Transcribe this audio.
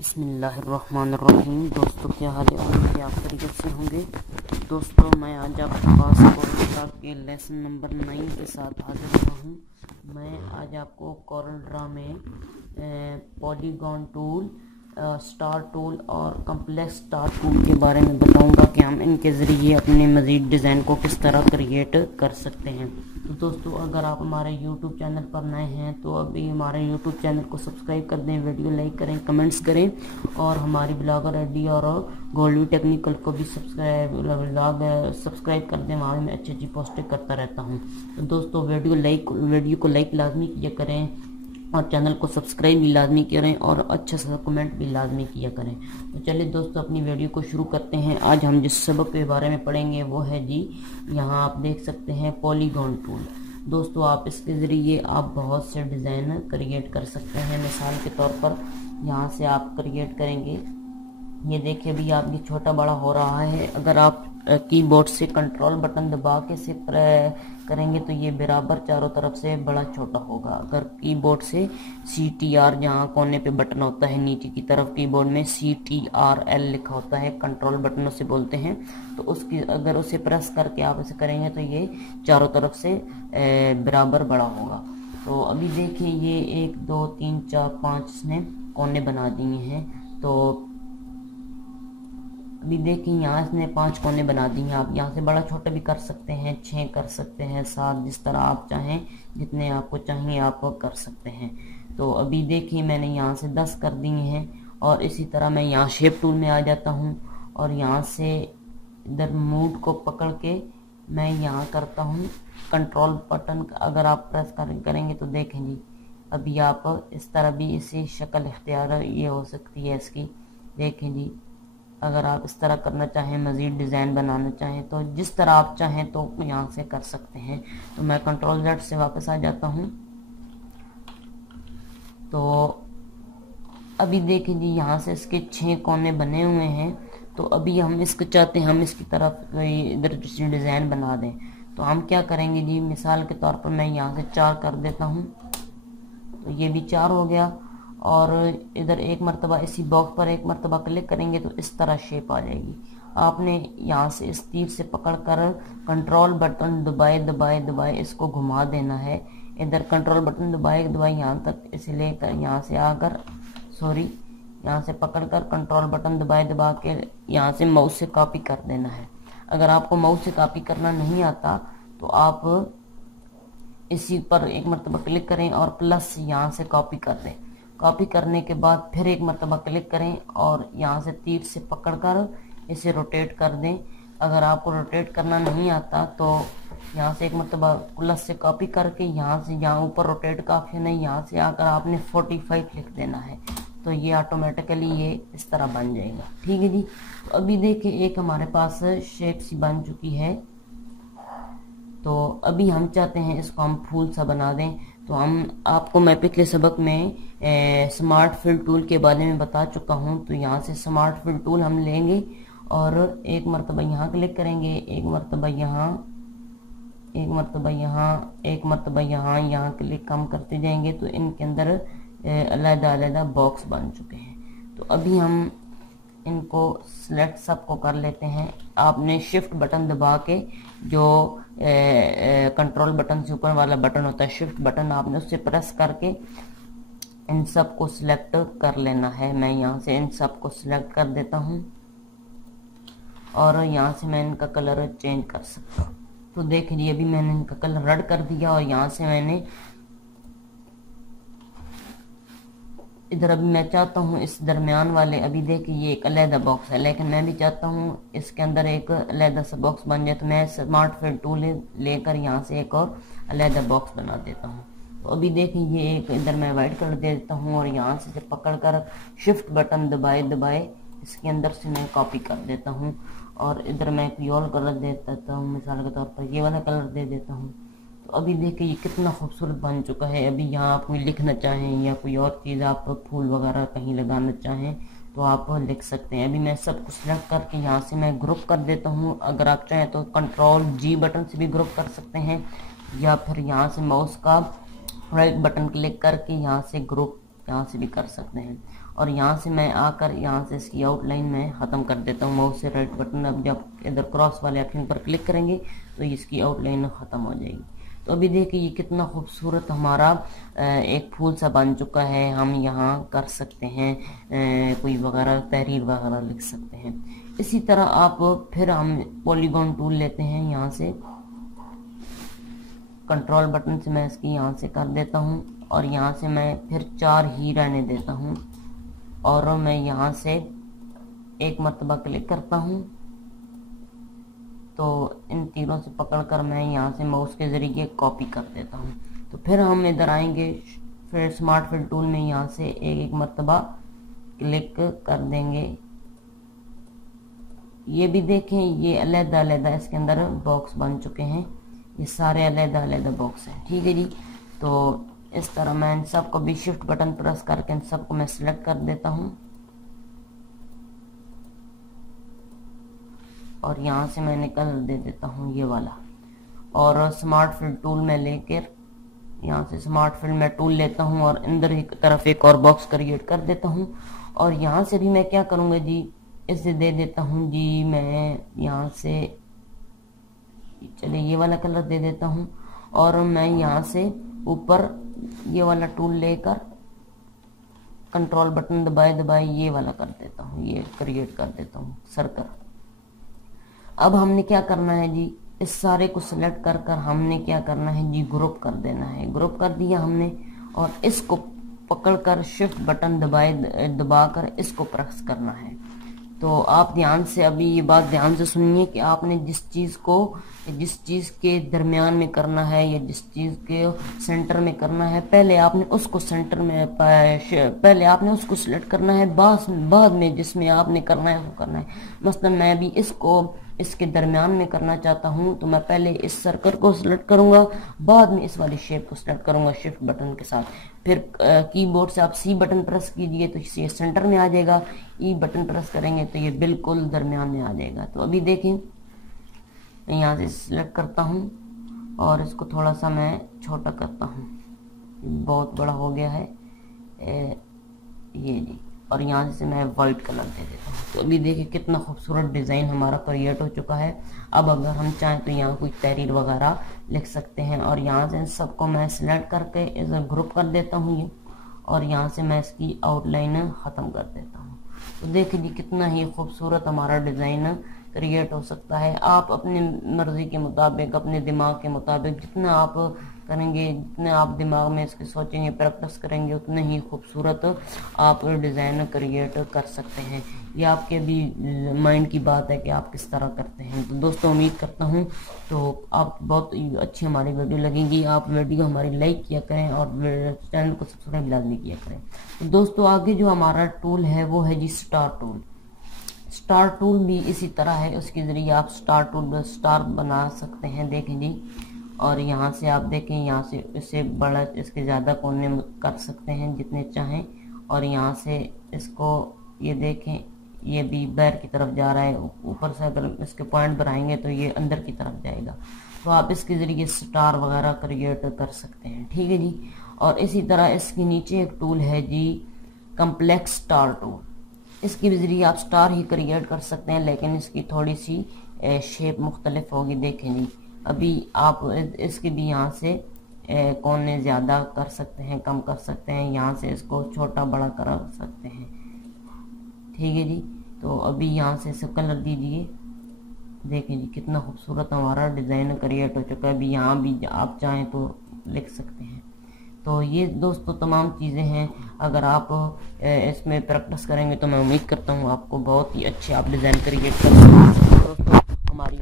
बिस्मिल्लाहिर्रहमानिर्रहीम। दोस्तों क्या हाल है? उम्मीद है आप तरीक़े से होंगे। दोस्तों मैं आज आपके पास कोरल ड्रा के लेसन नंबर 9 के साथ हाजिर हुआ हूँ। मैं आज आपको कोरल ड्रा में पॉलीगॉन टूल, स्टार टूल और कम्प्लेक्स स्टार टूल के बारे में बताऊंगा कि हम इनके ज़रिए अपने मज़ीद डिज़ाइन को किस तरह क्रिएट कर सकते हैं। तो दोस्तों अगर आप हमारे YouTube चैनल पर नए हैं तो अभी हमारे YouTube चैनल को सब्सक्राइब कर दें, वीडियो लाइक करें, कमेंट्स करें और हमारी ब्लॉगर आईडी और गोल्डी टेक्निकल को भी सब्सक्राइब कर दें। वहाँ मैं अच्छी पोस्टें करता रहता हूँ। तो दोस्तों वीडियो को लाइक लाजमी किया करें और चैनल को सब्सक्राइब भी लाजमी करें और अच्छा सा कमेंट भी लाजमी किया करें। तो चलिए दोस्तों अपनी वीडियो को शुरू करते हैं। आज हम जिस सबक के बारे में पढ़ेंगे वो है जी, यहाँ आप देख सकते हैं पॉलीगॉन टूल। दोस्तों आप इसके ज़रिए आप बहुत से डिज़ाइन क्रिएट कर सकते हैं। मिसाल के तौर पर यहाँ से आप क्रिएट करेंगे, ये देखिए अभी आप ये छोटा बड़ा हो रहा है। अगर आप कीबोर्ड से कंट्रोल बटन दबा के से करेंगे तो ये बराबर चारों तरफ से बड़ा छोटा होगा। अगर कीबोर्ड से CTR, जहाँ कोने पे बटन होता है नीचे की तरफ कीबोर्ड में CTRL लिखा होता है, कंट्रोल बटन उसे बोलते हैं, तो उसकी अगर उसे प्रेस करके आप इसे करेंगे तो ये चारों तरफ से बराबर बड़ा होगा। तो अभी देखिए ये 1 2 3 4 5 इसने कोने बना दिए हैं। तो अभी देखिए यहाँ इसने 5 कोने बना दिए हैं। आप यहाँ से बड़ा छोटा भी कर सकते हैं, 6 कर सकते हैं, 7, जिस तरह आप चाहें, जितने आपको चाहिए आप कर सकते हैं। तो अभी देखिए मैंने यहाँ से 10 कर दिए हैं। और इसी तरह मैं यहाँ शेप टूल में आ जाता हूँ और यहाँ से इधर मूड को पकड़ के मैं यहाँ करता हूँ कंट्रोल बटन। अगर आप प्रेस करेंगे तो देखें जी अभी आप इस तरह भी इसी शक्ल इख्तियार ये हो सकती है इसकी। देखें जी अगर आप इस तरह करना चाहें, मज़ीद डिज़ाइन बनाना चाहें तो जिस तरह आप चाहें तो यहाँ से कर सकते हैं। तो मैं कंट्रोल Z से वापस आ जाता हूँ। तो अभी देखें जी यहाँ से इसके 6 कोने बने हुए हैं। तो अभी हम इसको चाहते हैं हम इसकी तरफ इधर डिज़ाइन बना दें। तो हम क्या करेंगे जी, मिसाल के तौर पर मैं यहाँ से 4 कर देता हूँ। तो ये भी 4 हो गया। और इधर एक मरतबा इसी बॉक्स पर एक मरतबा क्लिक करेंगे तो इस तरह शेप आ जाएगी। आपने यहाँ से इस तीर से पकड़कर कंट्रोल बटन दबाए इसको घुमा देना है। इधर कंट्रोल बटन दबाए यहाँ तक इसे लेकर यहाँ से आकर यहाँ से पकड़कर कंट्रोल बटन दबा के यहाँ से माउस से कॉपी कर देना है। अगर आपको माउस से कॉपी करना नहीं आता तो आप इसी पर एक मरतबा क्लिक करें और प्लस यहाँ से कॉपी कर दें। कॉपी करने के बाद फिर एक मरतबा क्लिक करें और यहाँ से तीर से पकड़कर इसे रोटेट कर दें। अगर आपको रोटेट करना नहीं आता तो यहाँ से एक मरतबा प्लस से कॉपी करके यहाँ ऊपर रोटेट का ऑप्शन है, यहाँ से आकर आपने 45 लिख देना है। तो ये ऑटोमेटिकली ये इस तरह बन जाएगा। ठीक है जी। तो अभी देखिए एक हमारे पास शेप सी बन चुकी है। तो अभी हम चाहते हैं इसको हम फूल सा बना दें। तो मैं पिछले सबक में स्मार्ट फिल टूल के बारे में बता चुका हूं। तो यहाँ से स्मार्ट फिल टूल हम लेंगे और एक मरतबा यहाँ क्लिक करेंगे, एक मरतबा यहाँ, एक मरतबा यहाँ, एक मरतबा यहाँ क्लिक हम करते जाएंगे तो इनके अंदर अलग-अलग बॉक्स बन चुके हैं। तो अभी हम इनको सिलेक्ट सबको कर लेते हैं। आपने शिफ्ट बटन दबा के जो कंट्रोल बटन से ऊपर वाला बटन होता है शिफ्ट बटन, आपने उससे प्रेस करके इन सब को सिलेक्ट कर लेना है। मैं यहाँ से इन सब को सिलेक्ट कर देता हूँ और यहाँ से मैं इनका कलर चेंज कर सकता हूँ। तो देख लीजिए अभी मैंने इनका कलर रेड कर दिया और यहाँ से मैंने इधर अभी मैं चाहता हूँ इस दरमियान वाले, अभी देखिए ये एक अलहदा बॉक्स है लेकिन मैं भी चाहता हूँ इसके अंदर एक अलहदा सा बॉक्स बन जाए। तो मैं स्मार्ट फिल टूल लेकर यहाँ से एक और अलहदा बॉक्स बना देता हूँ। तो अभी देखिए ये एक इधर मैं वाइट कलर दे देता हूँ और यहाँ से पकड़कर शिफ्ट बटन दबाए इसके अंदर से मैं कॉपी कर देता हूँ और इधर मैं कोई और कलर दे देता हूँ। मिसाल के तौर पर ये वाला कलर दे देता हूँ। तो अभी देखिए ये कितना खूबसूरत बन चुका है। अभी यहाँ आप कोई लिखना चाहें या कोई और चीज़ आप फूल वगैरह कहीं लगाना चाहें तो आप लिख सकते हैं। अभी मैं सब कुछ सेलेक्ट करके यहाँ से मैं ग्रुप कर देता हूँ। अगर आप चाहें तो कंट्रोल G बटन से भी ग्रुप कर सकते हैं या फिर यहाँ से माउस का राइट बटन क्लिक करके यहाँ से ग्रुप यहाँ से भी कर सकते हैं। और यहाँ से मैं आकर यहाँ से इसकी आउटलाइन में ख़त्म कर देता हूँ। माउस से राइट बटन, अब जब इधर क्रॉस वाले ऑप्शन पर क्लिक करेंगे तो इसकी आउटलाइन ख़त्म हो जाएगी। तो अभी देखिए ये कितना खूबसूरत हमारा एक फूल सा बन चुका है। हम यहाँ कर सकते हैं कोई वगैरह तहरीर वगैरह लिख सकते हैं। इसी तरह आप फिर हम पॉलीगॉन टूल लेते हैं, यहाँ से कंट्रोल बटन से मैं इसकी यहाँ से कर देता हूँ और यहाँ से मैं फिर 4 ही रहने देता हूँ और मैं यहाँ से एक मरतबा क्लिक करता हूँ तो इन तीरों से पकड़कर मैं यहाँ से माउस के ज़रिए कॉपी कर देता हूँ। तो फिर हम इधर आएंगे, फिर स्मार्ट फिल टूल में यहाँ से एक मरतबा क्लिक कर देंगे। ये भी देखें, ये अलग-अलग इसके अंदर बॉक्स बन चुके हैं, ये सारे अलग-अलग बॉक्स हैं। ठीक है जी। तो इस तरह मैं इन सबको भी शिफ्ट बटन प्रेस करके इन सबको मैं सिलेक्ट कर देता हूँ और यहाँ से मैंने कलर दे देता हूँ ये वाला। और स्मार्ट फिल टूल में लेकर यहाँ से स्मार्ट फिल में टूल लेता हूँ और अंदर की तरफ एक और बॉक्स क्रिएट कर देता हूँ। और यहाँ से भी मैं क्या करूँगा जी, इसे दे देता हूँ जी, मैं यहाँ से चलिए ये वाला कलर दे देता हूँ और मैं यहाँ से ऊपर ये वाला टूल लेकर कंट्रोल बटन दबाए दबाए ये वाला कर देता हूँ, ये क्रिएट कर देता हूँ सर्कल। अब हमने क्या करना है जी, इस सारे को सिलेक्ट कर कर हमने क्या करना है जी, ग्रुप कर देना है। ग्रुप कर दिया हमने और इसको पकड़कर शिफ्ट बटन दबाकर इसको प्रेस करना है। तो आप ध्यान से अभी ये बात ध्यान से सुनिए कि आपने जिस चीज़ के दरमियान में करना है या जिस चीज़ के सेंटर में करना है, पहले आपने उसको सिलेक्ट करना है, बाद में जिसमें आपने करना है वो करना है। मसलन मैं अभी इसके दरमियान में करना चाहता हूँ तो मैं पहले इस सर्कल को सिलेक्ट करूँगा, बाद में इस वाली शेप को सिलेक्ट करूँगा शिफ्ट बटन के साथ। फिर कीबोर्ड से आप सी बटन प्रेस कीजिए तो ये सेंटर में आ जाएगा, ई बटन प्रेस करेंगे तो ये बिल्कुल दरमियान में आ जाएगा। तो अभी देखें, मैं यहाँ से सिलेक्ट करता हूँ और इसको थोड़ा सा मैं छोटा करता हूँ, बहुत बड़ा हो गया है ये जी। और यहाँ से मैं वाइट कलर दे देता हूँ। तो अभी देखिए कितना खूबसूरत डिज़ाइन हमारा क्रिएट हो चुका है। अब अगर हम चाहें तो यहाँ कोई तहरीर वगैरह लिख सकते हैं और यहाँ से सबको मैं सिलेक्ट करके इधर ग्रुप कर देता हूँ ये, और यहाँ से मैं इसकी आउटलाइन ख़त्म कर देता हूँ। तो देखिए जी कितना ही खूबसूरत हमारा डिज़ाइन क्रिएट हो सकता है। आप अपनी मर्ज़ी के मुताबिक, अपने दिमाग के मुताबिक जितना आप करेंगे, जितने आप दिमाग में इसके सोचेंगे, प्रैक्टिस करेंगे, उतने ही खूबसूरत आप डिज़ाइन क्रिएट कर सकते हैं। ये आपके भी माइंड की बात है कि आप किस तरह करते हैं। तो दोस्तों उम्मीद करता हूँ तो आप बहुत अच्छी हमारी वीडियो लगेगी। आप वीडियो हमारी लाइक किया करें और चैनल को सब्सक्राइब लाजमी किया करें। तो दोस्तों आगे जो हमारा टूल है वो है जी स्टार टूल। स्टार टूल भी इसी तरह है, उसके ज़रिए आप स्टार बना सकते हैं। देखें जी, और यहाँ से आप देखें, यहाँ से इससे बड़ा, इसके ज़्यादा कोने कर सकते हैं जितने चाहें। और यहाँ से इसको ये देखें, ये भी बाहर की तरफ जा रहा है। ऊपर से अगर इसके पॉइंट बढ़ाएंगे तो ये अंदर की तरफ जाएगा। तो आप इसके ज़रिए स्टार वगैरह क्रिएट कर सकते हैं। ठीक है जी। और इसी तरह इसके नीचे एक टूल है जी कॉम्प्लेक्स स्टार टूल। इसके ज़रिए आप स्टार ही क्रिएट कर सकते हैं, लेकिन इसकी थोड़ी सी शेप मुख्तलिफ होगी। देखें जी, अभी आप इसके भी यहाँ से कोने ज़्यादा कर सकते हैं, कम कर सकते हैं, यहाँ से इसको छोटा बड़ा कर सकते हैं। ठीक है जी। तो अभी यहाँ से इसे कलर दीजिए। देखें जी कितना खूबसूरत हमारा डिज़ाइन क्रिएट हो चुका है। अभी यहाँ भी आप चाहें तो लिख सकते हैं। तो ये दोस्तों तमाम चीज़ें हैं, अगर आप इसमें प्रैक्टिस करेंगे तो मैं उम्मीद करता हूँ आपको बहुत ही अच्छे आप डिज़ाइन क्रिएट कर सकते हैं। दोस्तों हमारी